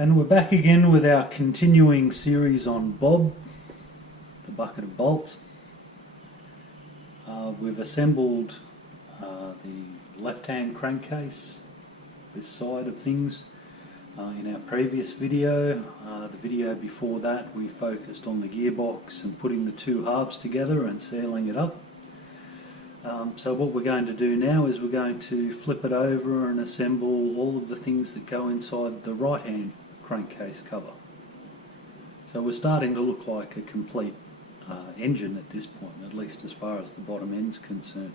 And we're back again with our continuing series on Bob, the bucket of bolts. We've assembled the left-hand crankcase, this side of things, in our previous video. The video before that we focused on the gearbox and putting the two halves together and sealing it up. So what we're going to do now is we're going to flip it over and assemble all of the things that go inside the right-hand crankcase cover. So we're starting to look like a complete engine at this point, at least as far as the bottom end's concerned.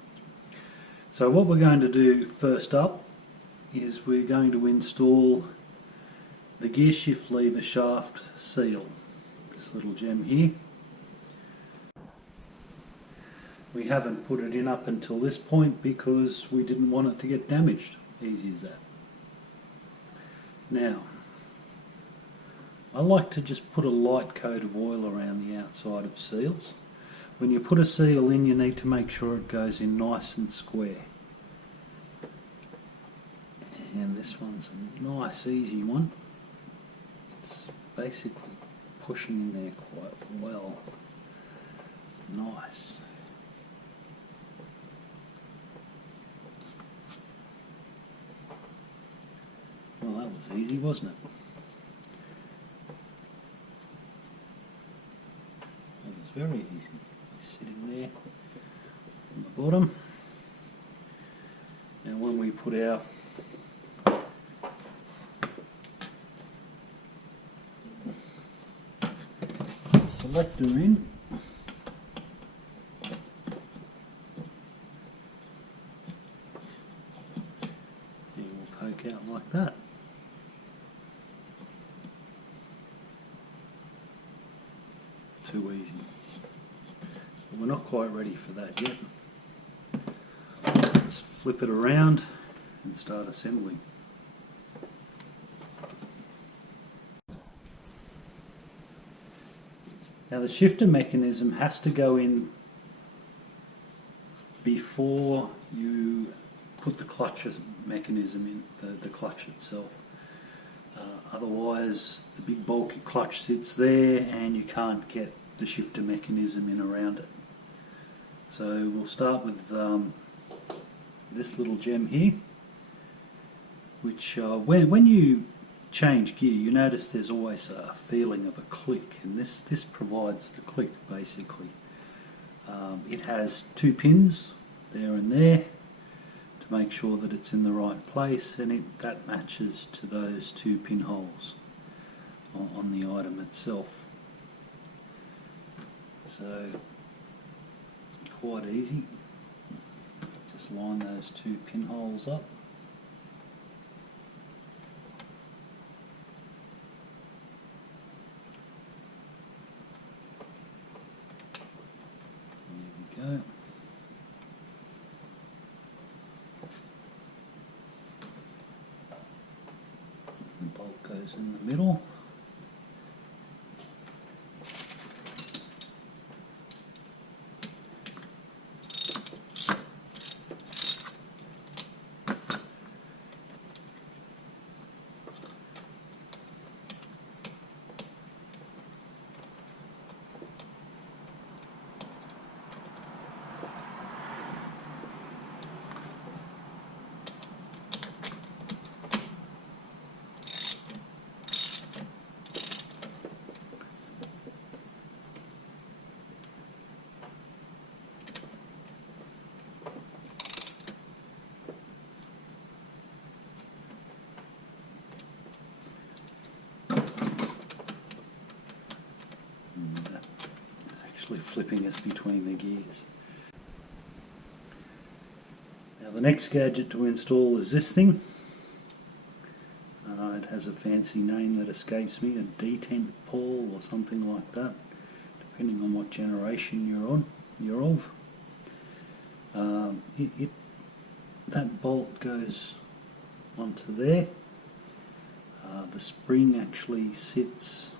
So what we're going to do first up is we're going to install the gear shift lever shaft seal, this little gem here. We haven't put it in up until this point because we didn't want it to get damaged. Easy as that. Now, I like to just put a light coat of oil around the outside of seals. When you put a seal in, you need to make sure it goes in nice and square. And this one's a nice, easy one. It's basically pushing in there quite well. Nice. Well, that was easy, wasn't it? That was very easy. It's sitting there on the bottom. Now when we put our selector in, it will poke out like that. Too easy. But we're not quite ready for that yet. Let's flip it around and start assembling. Now the shifter mechanism has to go in before you put the clutch mechanism in, the clutch itself. Otherwise the big bulky clutch sits there and you can't get the shifter mechanism in around it. So we'll start with this little gem here, which when you change gear, you notice there's always a feeling of a click, and this provides the click basically. It has two pins there and there to make sure that it's in the right place, and that matches to those two pinholes on the item itself. So quite easy. Just line those two pinholes up. There we go. The bolt goes in the middle. Flipping us between the gears. Now the next gadget to install is this thing. It has a fancy name that escapes me, a detent pawl or something like that, depending on what generation you're of. That bolt goes onto there. The spring actually sits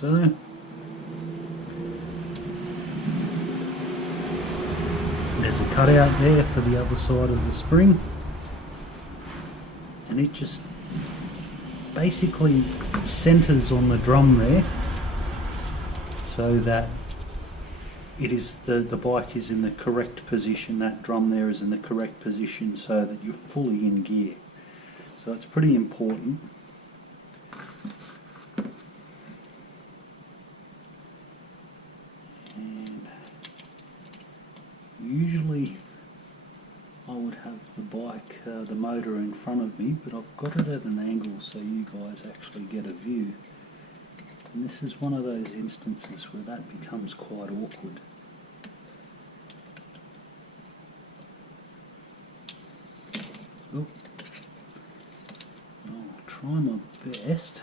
so. there's a cutout there for the other side of the spring, and it just basically centers on the drum there so that it is the bike is in the correct position. That drum there is in the correct position so that you're fully in gear. So it's pretty important. And usually I would have the bike, the motor in front of me, but I've got it at an angle so you guys actually get a view. And this is one of those instances where that becomes quite awkward. Oh. I'll try my best.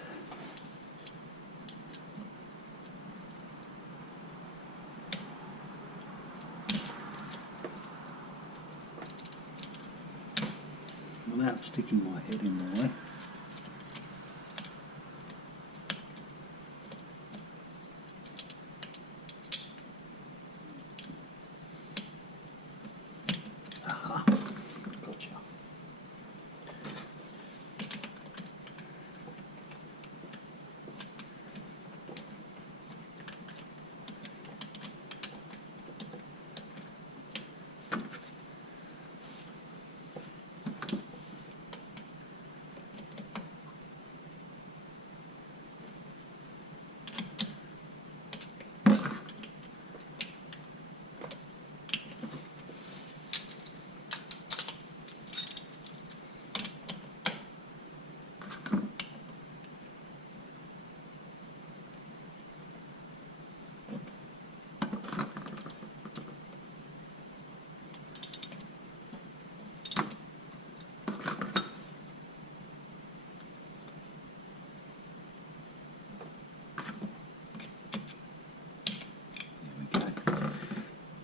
Without sticking my head in the way. Aha, gotcha.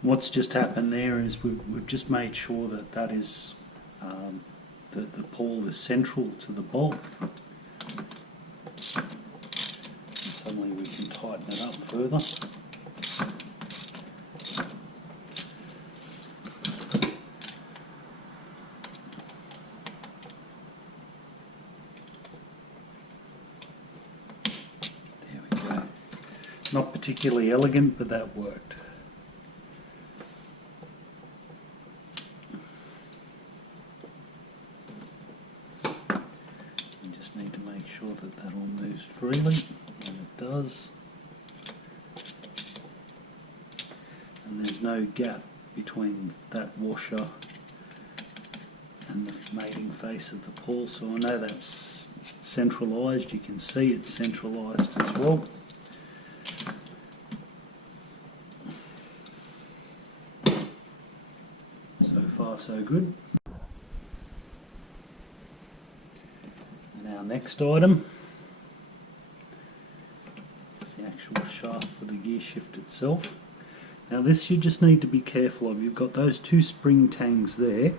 What's just happened there is we've just made sure that that is the pawl is central to the bolt. And suddenly we can tighten it up further. There we go. Not particularly elegant, but that worked. Need to make sure that that all moves freely, and it does. And there's no gap between that washer and the mating face of the pawl, so I know that's centralised. You can see it's centralised as well. So far so good. Our next item is the actual shaft for the gear shift itself. Now this you just need to be careful of. You've got those two spring tangs there,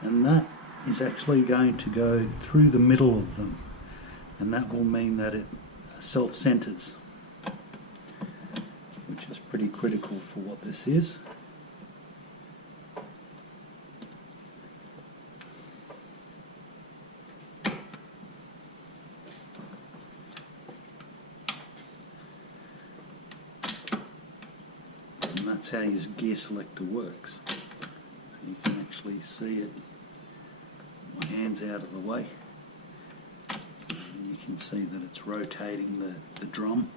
and that is actually going to go through the middle of them, and that will mean that it self-centers, which is pretty critical for what this is. That's how your gear selector works. So you can actually see it. My hand's out of the way. And you can see that it's rotating the drum,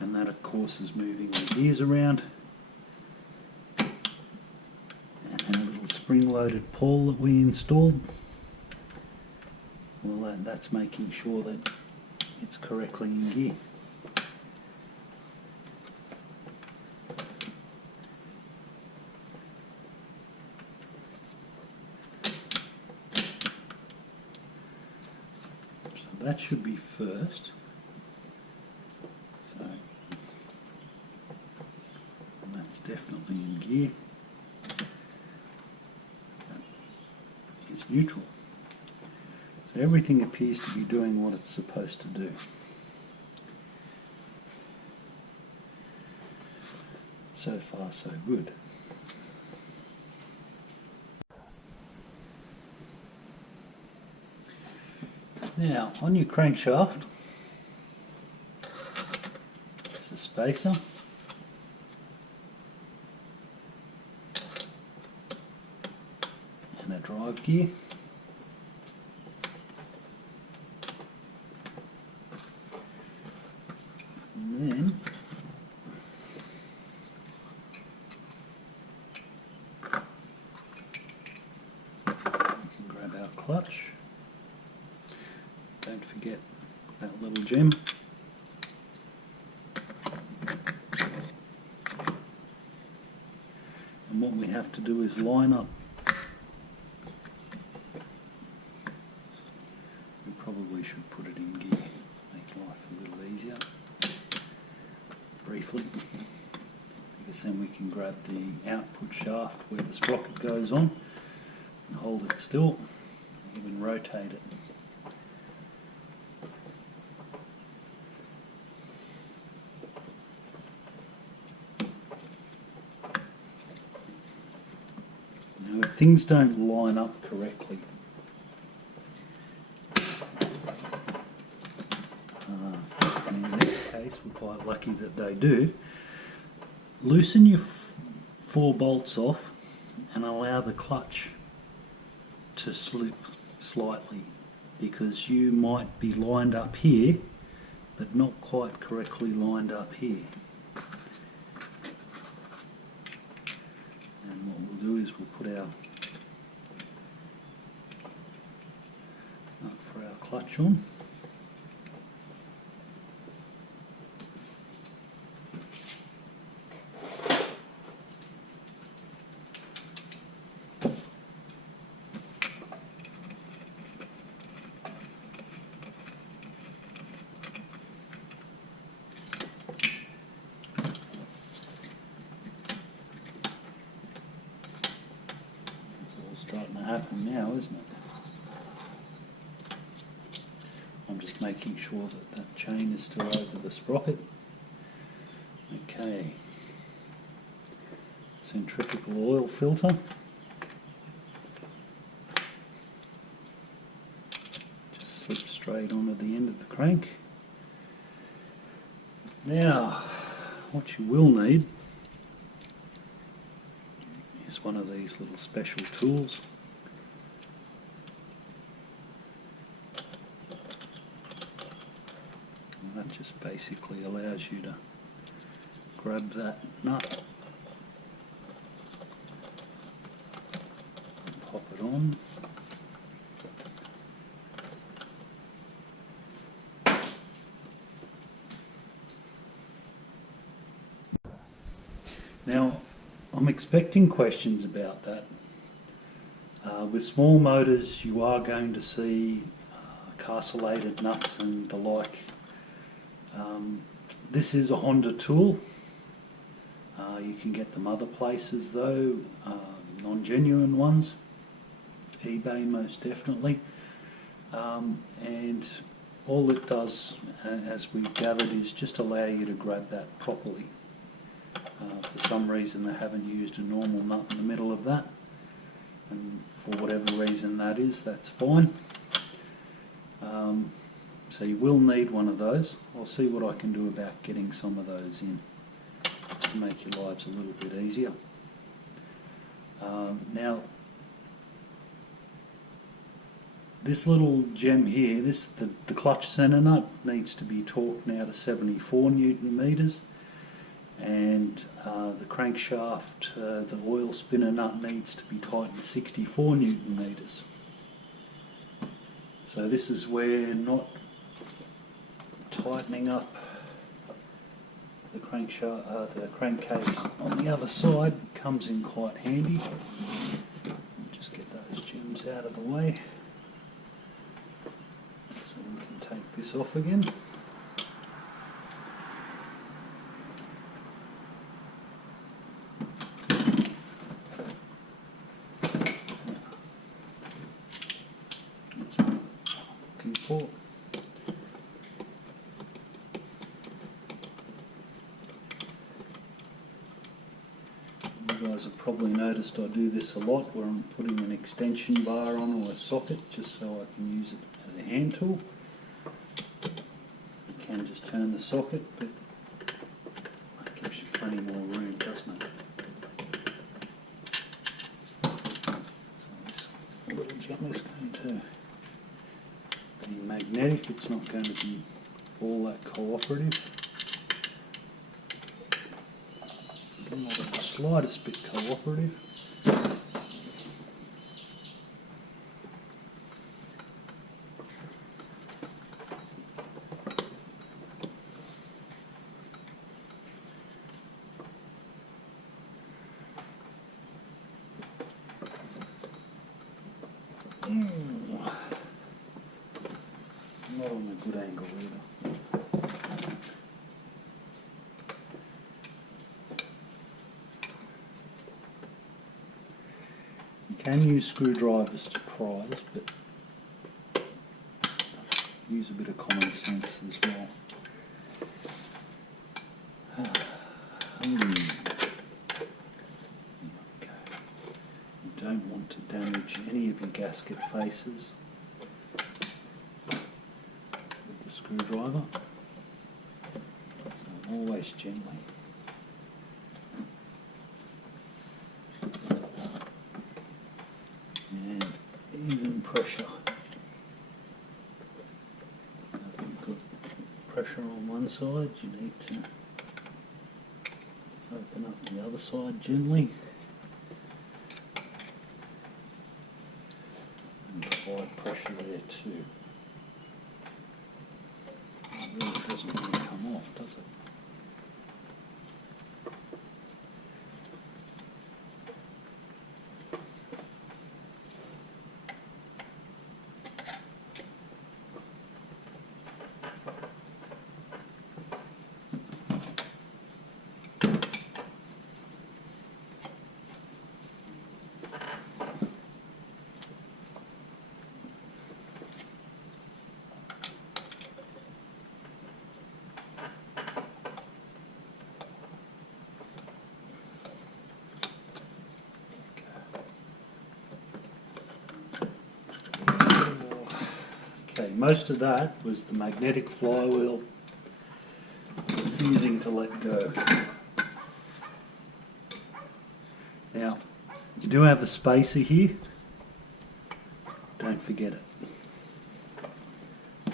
and that of course is moving the gears around. And our little spring-loaded pawl that we installed, well, that's making sure that it's correctly in gear. That should be first. So that's definitely in gear. That is neutral. So everything appears to be doing what it's supposed to do. So far so good. Now on your crankshaft, it's a spacer. And a drive gear. And then we can grab our clutch. Don't forget that little gem. And what we have to do is line up. We probably should put it in gear, make life a little easier. Briefly, because then we can grab the output shaft where the sprocket goes on and hold it still, and even rotate it. Now if things don't line up correctly, and in this case we're quite lucky that they do, loosen your 4 bolts off and allow the clutch to slip slightly, because you might be lined up here but not quite correctly lined up here. And what we'll do is we'll put our nut for our clutch on. Starting to happen now, isn't it? I'm just making sure that that chain is still over the sprocket. Okay. Centrifugal oil filter. Just slip straight onto the end of the crank. Now, what you will need is one of these little special tools. And that just basically allows you to grab that nut and pop it on. Now, I'm expecting questions about that. With small motors you are going to see castellated nuts and the like. This is a Honda tool. You can get them other places though, non-genuine ones. eBay most definitely. And all it does, as we've gathered, is just allow you to grab that properly. For some reason they haven't used a normal nut in the middle of that, and for whatever reason that is, that's fine. So you will need one of those. I'll see what I can do about getting some of those in, just to make your lives a little bit easier. Now, this little gem here, the clutch center nut needs to be torqued now to 74 Newton meters. And the crankshaft, the oil spinner nut needs to be tightened 64 Newton meters. So this is where not tightening up the crankcase on the other side comes in quite handy. Just get those gems out of the way so we can take this off again. That's what I'm looking for. You guys have probably noticed I do this a lot, where I'm putting an extension bar on or a socket just so I can use it as a hand tool. You can just turn the socket, but that gives you plenty more room, doesn't it? So this little gem is going to be magnetic. It's not going to be all that cooperative. Not the slightest bit cooperative. Not on a good angle either. You can use screwdrivers to prise, but use a bit of common sense as well. Okay. You don't want to damage any of your gasket faces with the screwdriver, so always gently. And even pressure. If you've got pressure on one side, you need to open up the other side gently and provide pressure there too. It really doesn't want to come off, does it? Okay, most of that was the magnetic flywheel refusing to let go. Now, you do have a spacer here. Don't forget it.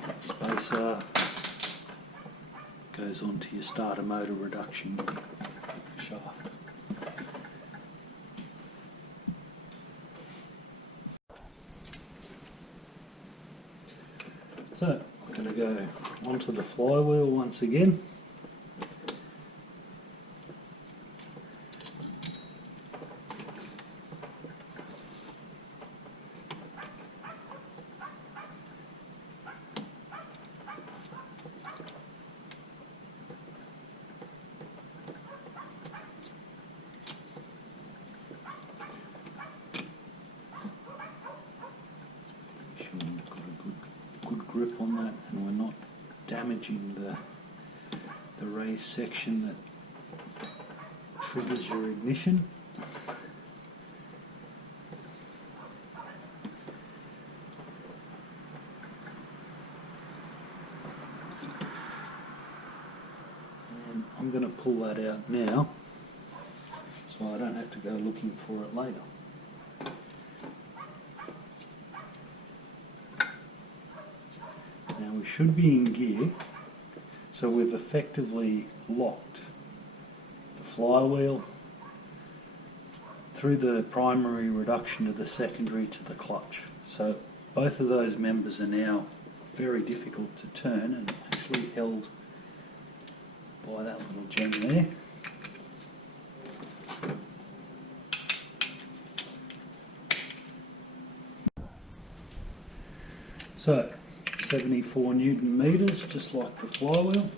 That spacer goes onto your starter motor reduction shaft. So, I'm going to go onto the flywheel once again. Grip on that, and we're not damaging the raised section that triggers your ignition. And I'm going to pull that out now so I don't have to go looking for it later. Now we should be in gear, so we've effectively locked the flywheel through the primary reduction to the secondary to the clutch. So both of those members are now very difficult to turn and actually held by that little gem there. So 74 Newton meters, just like the flywheel.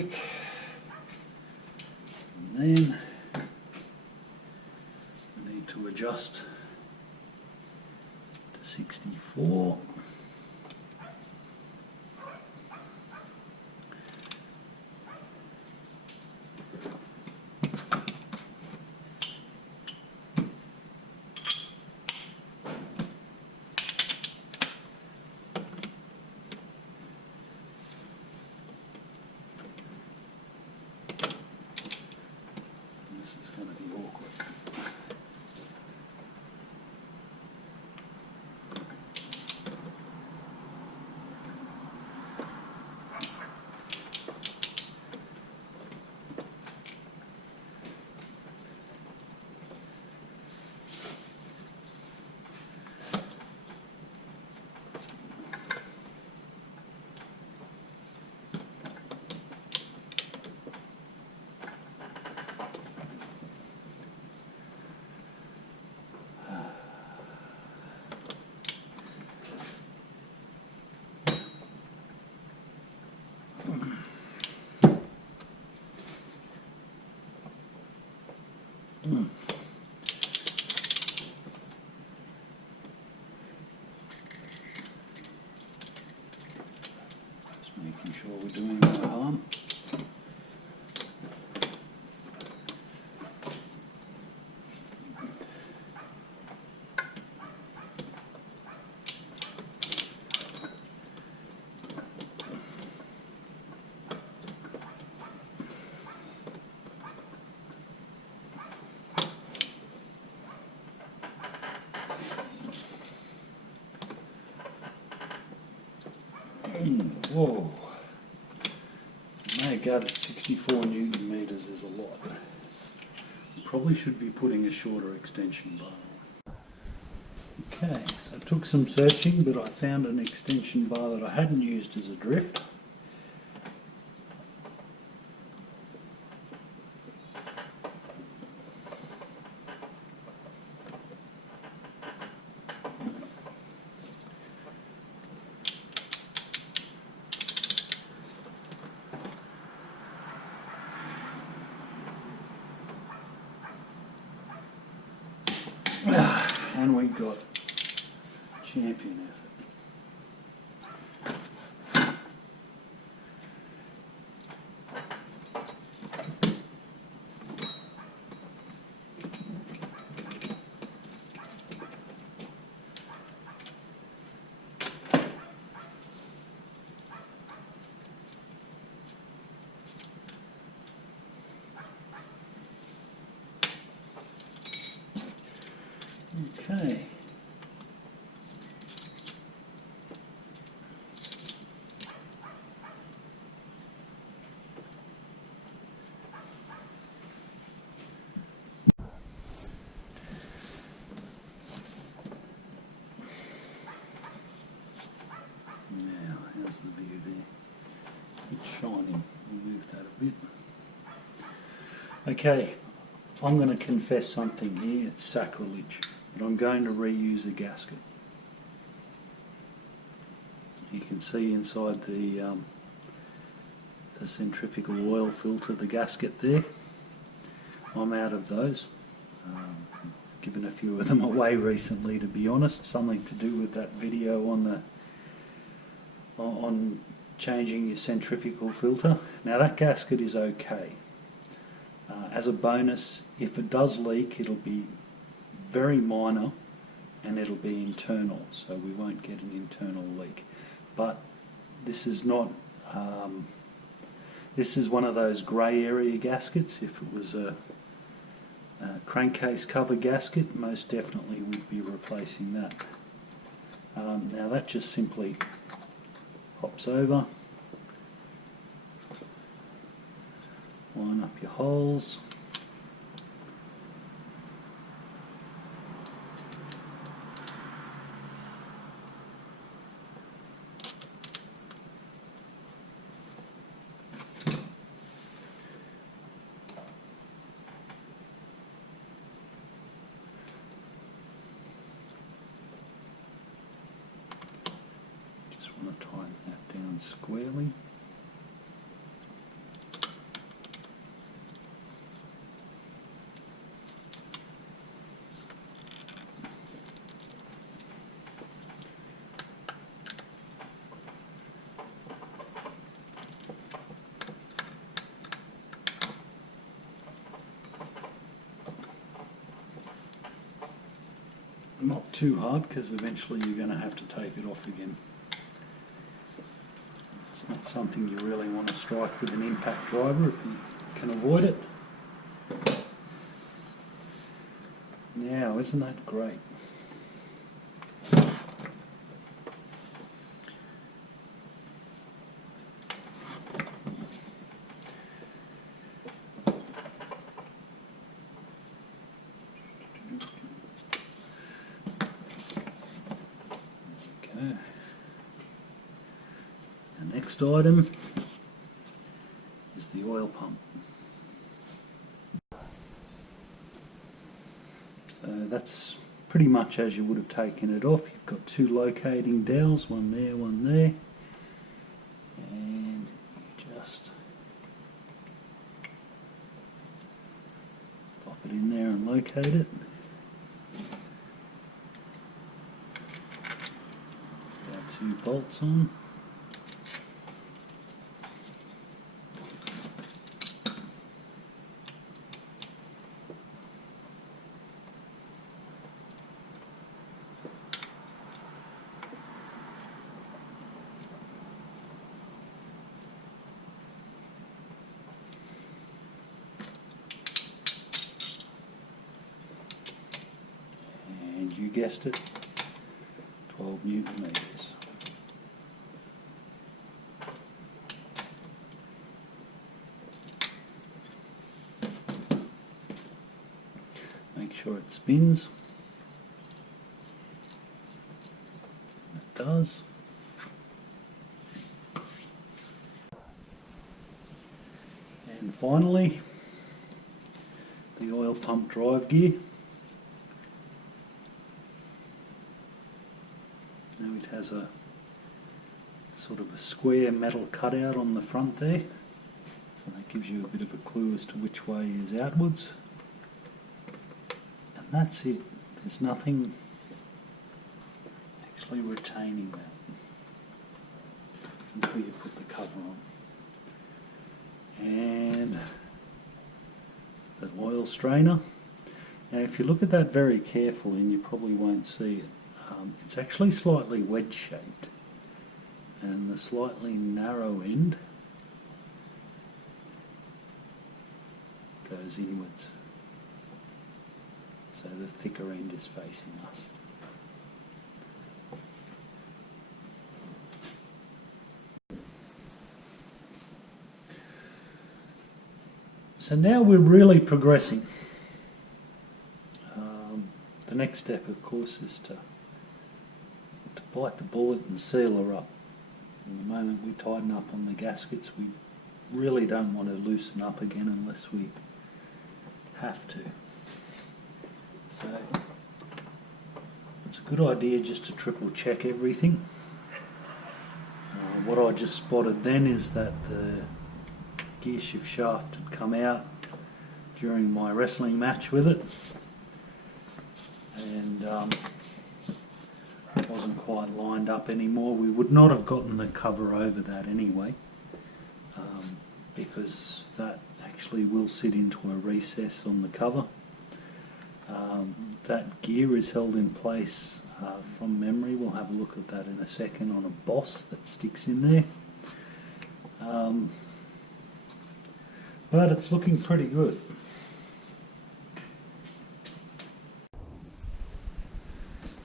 quick. And then I need to adjust to 64. This is going to be awkward. Just making sure we're doing no harm. Whoa, my God, 64 Newton meters is a lot. Probably should be putting a shorter extension bar on. Okay, so it took some searching, but I found an extension bar that I hadn't used as a drift. And we got champion effort. Okay. Now, how's the view there? It's shining. We'll move that a bit. Okay, I'm going to confess something here. It's sacrilege. But I'm going to reuse a gasket. You can see inside the centrifugal oil filter, the gasket there. I'm out of those. I've given a few of them away recently, to be honest. Something to do with that video on changing your centrifugal filter. Now that gasket is okay. As a bonus, if it does leak, it'll be very minor and it'll be internal, so we won't get an internal leak. But this is not, this is one of those grey area gaskets. If it was a crankcase cover gasket, most definitely we'd be replacing that. Now that just simply pops over, line up your holes. Just want to tighten that down squarely. not too hard, because eventually you're going to have to take it off again. It's not something you really want to strike with an impact driver if you can avoid it. Now, isn't that great? Okay. The next item is the oil pump. So that's pretty much as you would have taken it off. You've got two locating dowels, one there, and you just pop it in there and locate it. Our two bolts on. You guessed it, 12 Newton meters. Make sure it spins. It does. And finally, the oil pump drive gear. Now it has a sort of a square metal cutout on the front there, so that gives you a bit of a clue as to which way is outwards. And that's it. There's nothing actually retaining that until you put the cover on. And the oil strainer. Now if you look at that very carefully, and you probably won't see it, it's actually slightly wedge shaped, and the slightly narrow end goes inwards, so the thicker end is facing us. So now we're really progressing. The next step, of course, is to bite the bullet and seal her up. And the moment we tighten up on the gaskets, we really don't want to loosen up again unless we have to. So it's a good idea just to triple check everything. What I just spotted then is that the gear shift shaft had come out during my wrestling match with it, and it wasn't quite lined up anymore. We would not have gotten the cover over that anyway, because that actually will sit into a recess on the cover. That gear is held in place from memory. We'll have a look at that in a second, on a boss that sticks in there. But it's looking pretty good.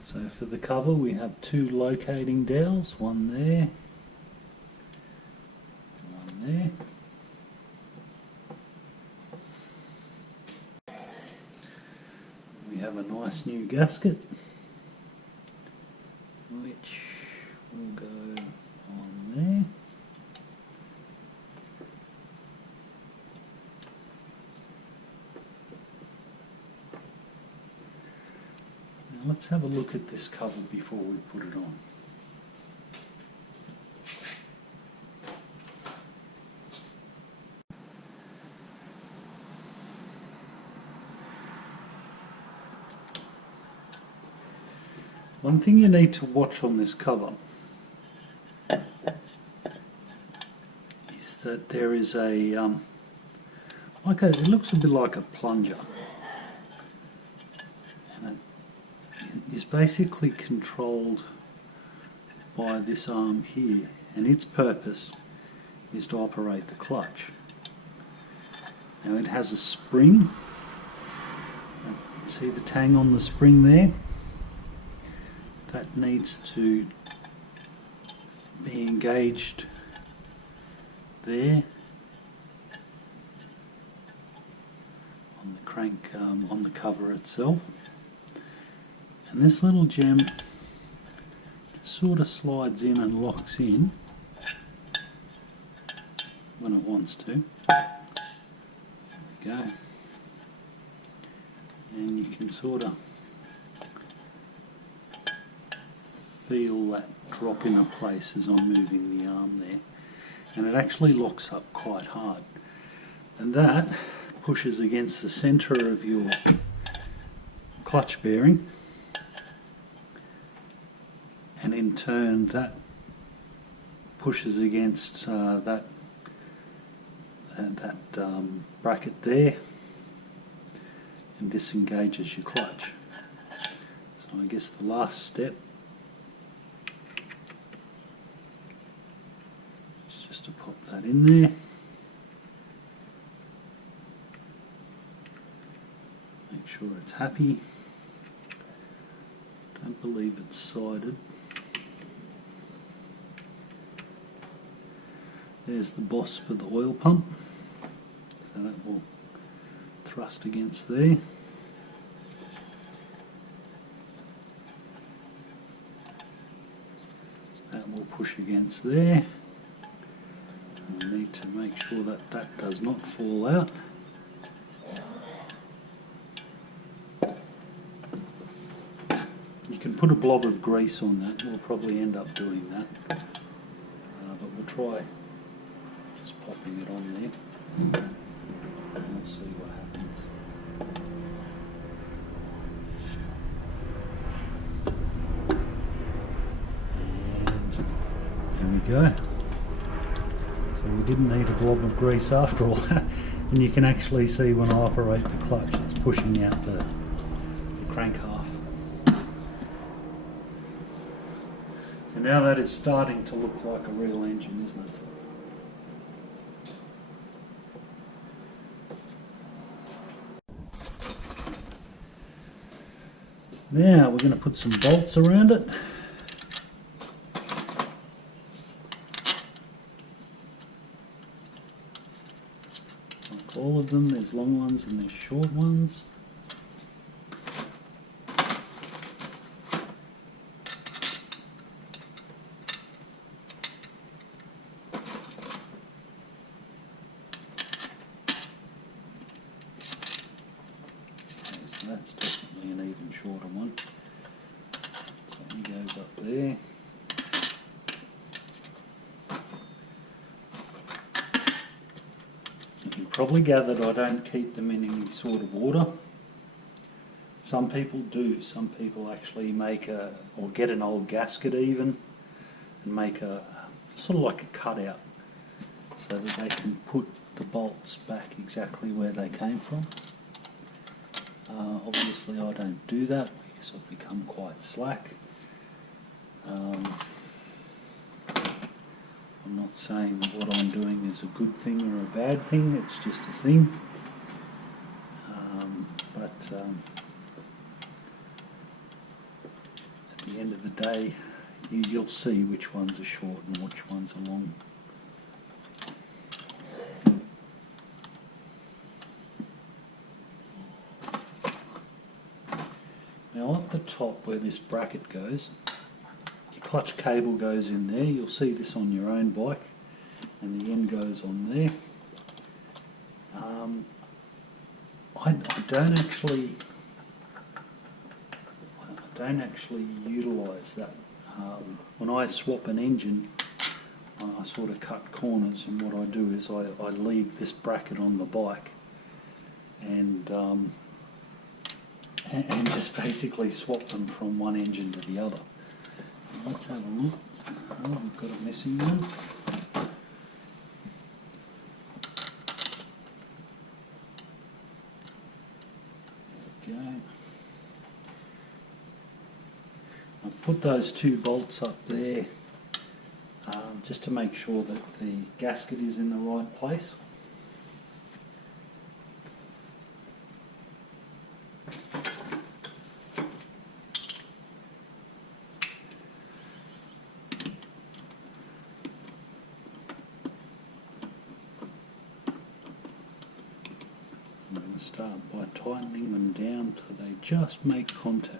So for the cover we have two locating dowels, one there, one there. We have a nice new gasket, which will go on there. Now let's have a look at this cover before we put it on. One thing you need to watch on this cover is that there is a, it looks a bit like a plunger, and it is basically controlled by this arm here, and its purpose is to operate the clutch. Now it has a spring. See the tang on the spring there? That needs to be engaged there on the crank, on the cover itself. And this little gem sort of slides in and locks in when it wants to. There we go. And you can sort of feel that drop into place as I'm moving the arm there. And it actually locks up quite hard. And that pushes against the centre of your clutch bearing. And in turn that pushes against that bracket there and disengages your clutch. So I guess the last step is just to pop that in there. Make sure it's happy. Don't believe it's sided. There's the boss for the oil pump, so that will thrust against there. That will push against there. We need to make sure that that does not fall out. You can put a blob of grease on that. We'll probably end up doing that, but we'll try just popping it on there, and we'll see what happens. And there we go. So we didn't need a blob of grease after all. And you can actually see when I operate the clutch, it's pushing out the crank half. So now that is starting to look like a real engine, isn't it? Now we're going to put some bolts around it. Like all of them, there's long ones and there's short ones. So that's definitely an even shorter one. So he goes up there. You can probably gather that I don't keep them in any sort of order. Some people do. Some people actually make or get an old gasket even, and make a sort of like a cutout so that they can put the bolts back exactly where they came from. Obviously I don't do that because I've become quite slack. I'm not saying that what I'm doing is a good thing or a bad thing, it's just a thing. But at the end of the day, you'll see which ones are short and which ones are long. Now at the top where this bracket goes, your clutch cable goes in there. You'll see this on your own bike, and the end goes on there. I don't actually utilise that. When I swap an engine, I sort of cut corners, and what I do is I leave this bracket on the bike and just basically swap them from one engine to the other. Let's have a look. Oh, we've got a missing one. There we go. put those two bolts up there just to make sure that the gasket is in the right place. I'm going to start by tightening them down so they just make contact.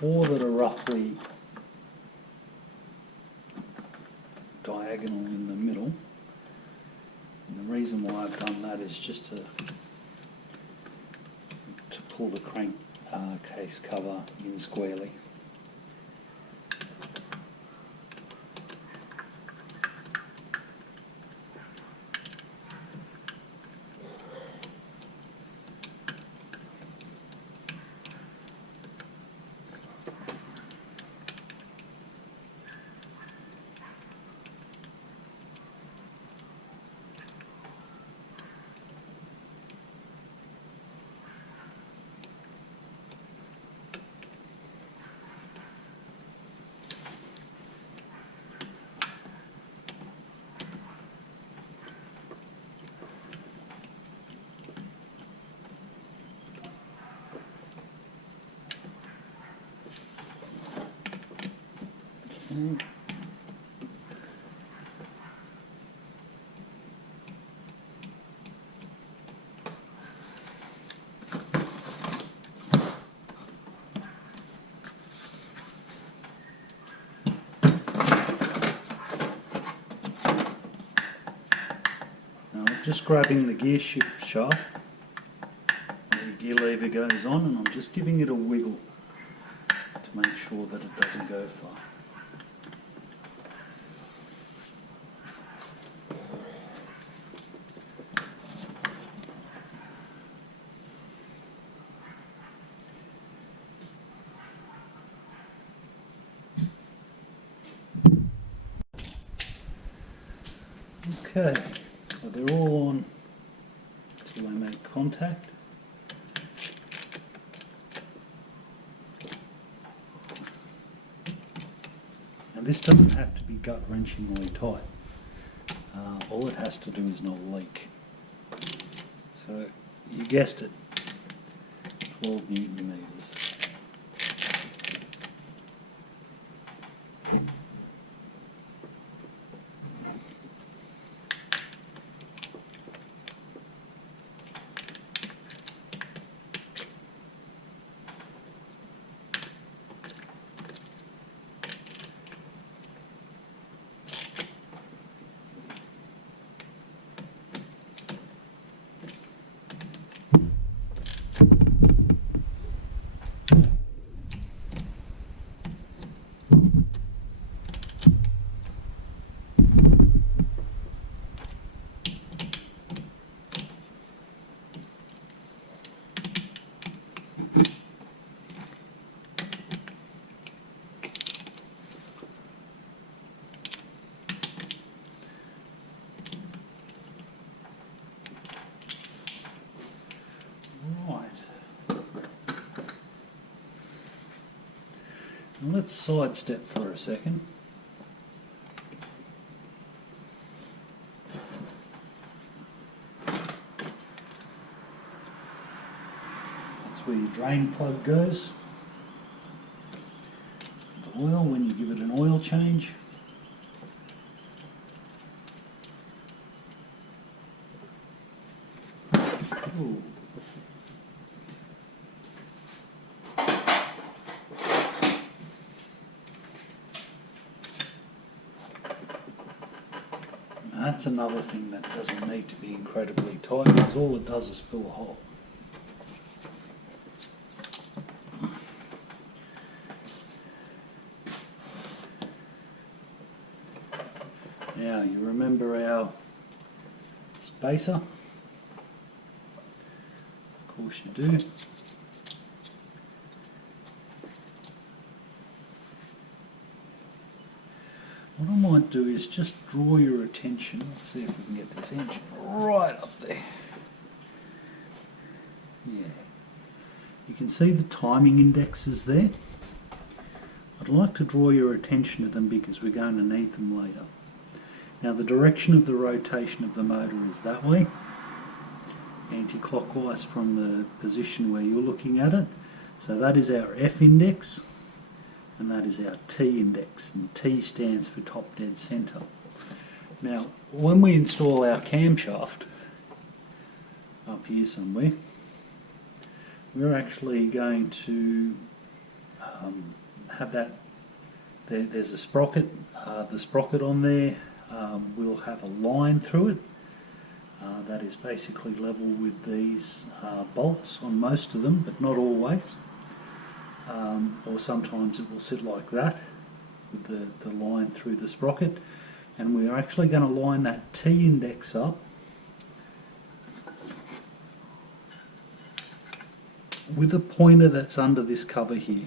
Four that are roughly diagonal in the middle, and the reason why I've done that is just to pull the crankcase cover in squarely. Now I'm just grabbing the gear shift shaft where the gear lever goes on, and I'm just giving it a wiggle to make sure that it doesn't go far. Okay, so they're all on until they make contact. Now this doesn't have to be gut-wrenchingly tight. All it has to do is not leak. So you guessed it, 12 Newton meters. Now let's sidestep for a second. That's where your drain plug goes. The oil, when you give it an oil change. Ooh. That's another thing that doesn't need to be incredibly tight, because all it does is fill a hole. spacer. Of course you do. What I might do is just draw your attention. Let's see if we can get this engine right up there. Yeah. You can see the timing indexes there. I'd like to draw your attention to them because we're going to need them later. Now the direction of the rotation of the motor is that way, anti-clockwise from the position where you're looking at it. So that is our F index, and that is our T index, and T stands for top dead centre. Now when we install our camshaft up here somewhere, we're actually going to have that, there's a sprocket, the sprocket on there will have a line through it that is basically level with these bolts on most of them, but not always. Or sometimes it will sit like that with the line through the sprocket, and we're actually going to line that T index up with a pointer that's under this cover here.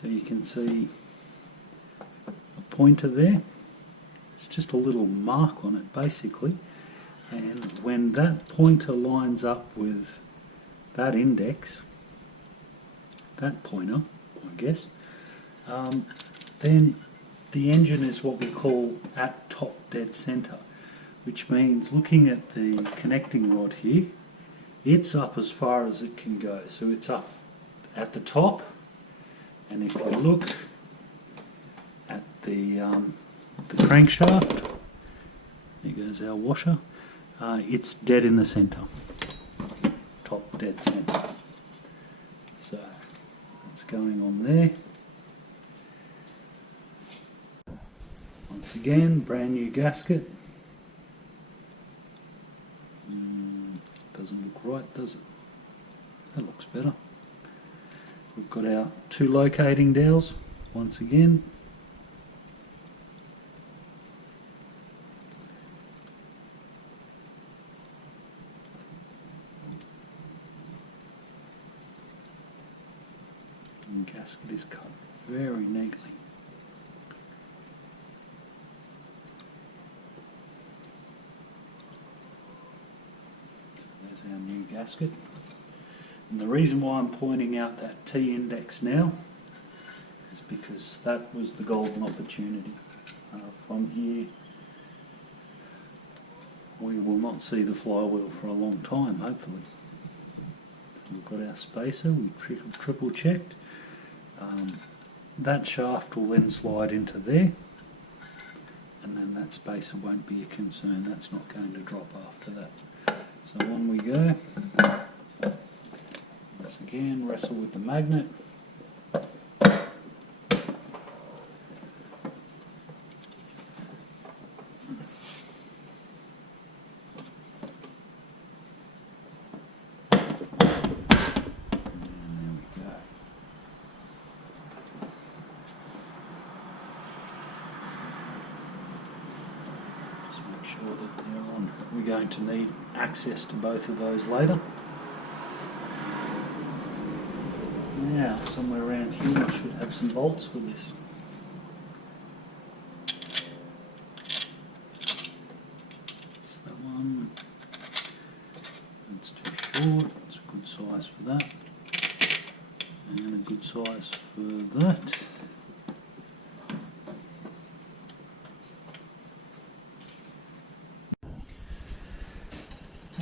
So you can see a pointer there. It's just a little mark on it basically, and when that pointer lines up with that index, that pointer I guess, then the engine is what we call at top dead centre, which means looking at the connecting rod here, it's up as far as it can go. So it's up at the top, and if you look at the crankshaft, there goes our washer, it's dead in the centre, top dead centre. So that's going on there. Once again, brand new gasket. Doesn't look right, does it? That looks better. We've got our two locating dowels once again. And the gasket is cut very neatly. There's our new gasket. And the reason why I'm pointing out that T index now is because that was the golden opportunity. From here we will not see the flywheel for a long time, hopefully. We've got our spacer, we triple checked. That shaft will then slide into there, and then that spacer won't be a concern. That's not going to drop after that. So on we go. Once again, wrestle with the magnet. That they're on. We're going to need access to both of those later. Now, somewhere around here I should have some bolts with this. That one, that's too short, it's a good size for that, and a good size for that.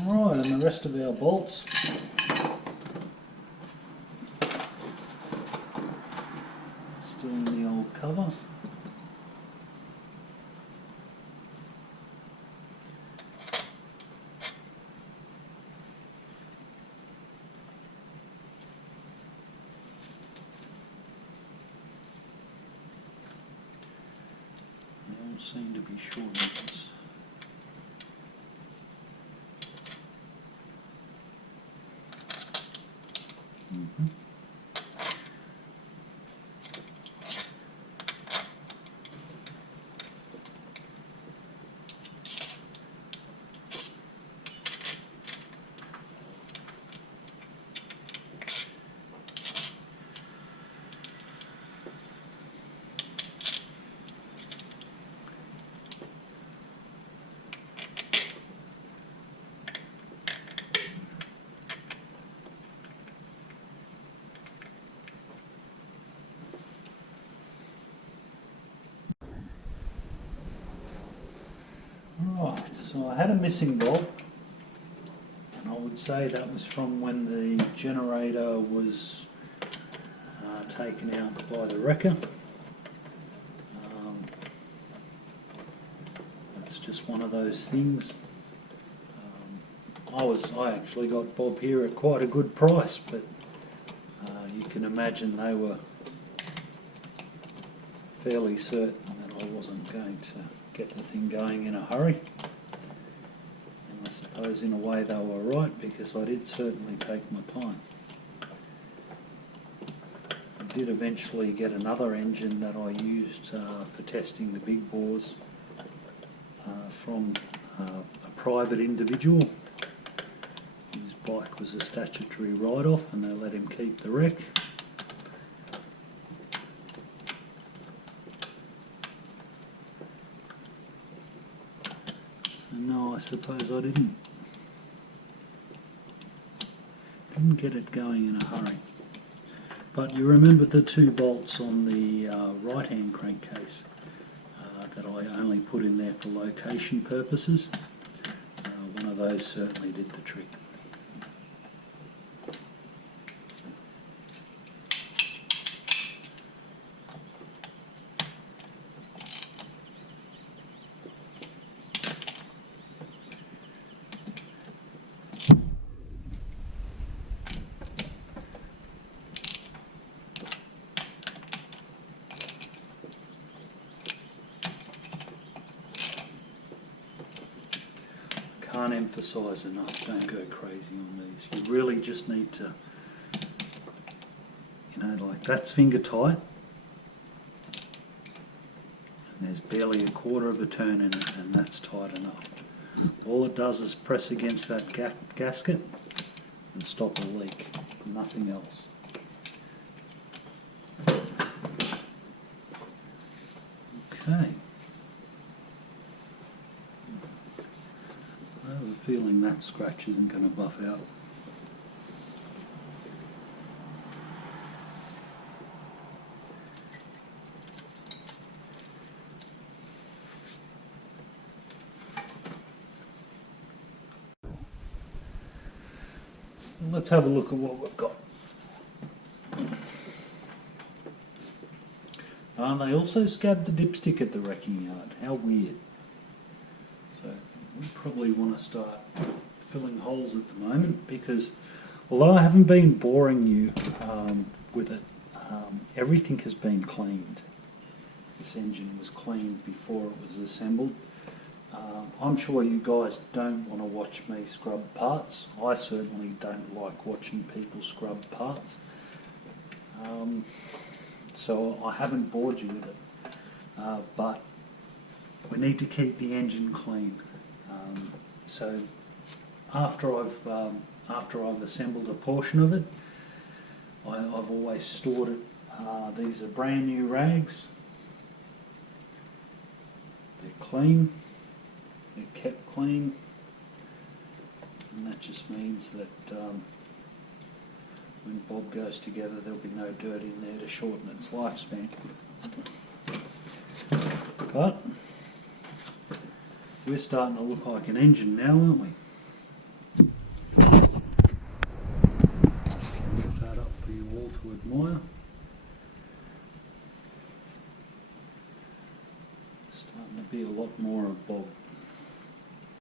Alright, and the rest of our bolts still in the old cover. They all seem to be short ones. So I had a missing bolt, and I would say that was from when the generator was taken out by the wrecker. It's just one of those things. I actually got Bob here at quite a good price, but you can imagine they were fairly certain that I wasn't going to get the thing going in a hurry. And I suppose in a way they were right, because I did certainly take my time. I did eventually get another engine that I used for testing the big bores from a private individual. His bike was a statutory write-off and they let him keep the wreck. And no, I suppose I didn't get it going in a hurry. But you remember the two bolts on the right-hand crankcase that I only put in there for location purposes? One of those certainly did the trick. Can't emphasise enough, don't go crazy on these. You really just need to, like that's finger tight and there's barely a quarter of a turn in it, and that's tight enough. All it does is press against that gasket and stop a leak, nothing else. Okay. I have a feeling that scratch isn't going to buff out. Let's have a look at what we've got. They also scabbed the dipstick at the wrecking yard. How weird. So we probably want to start filling holes at the moment, because although I haven't been boring you with it, everything has been cleaned. This engine was cleaned before it was assembled. I'm sure you guys don't want to watch me scrub parts. I certainly don't like watching people scrub parts. So I haven't bored you with it. But we need to keep the engine clean. So after I've assembled a portion of it, I've always stored it. These are brand new rags. They're clean. They're kept clean, and that just means that when Bob goes together, there'll be no dirt in there to shorten its lifespan. But we're starting to look like an engine now, aren't we? Lift that up for you all to admire. Starting to be a lot more of Bob.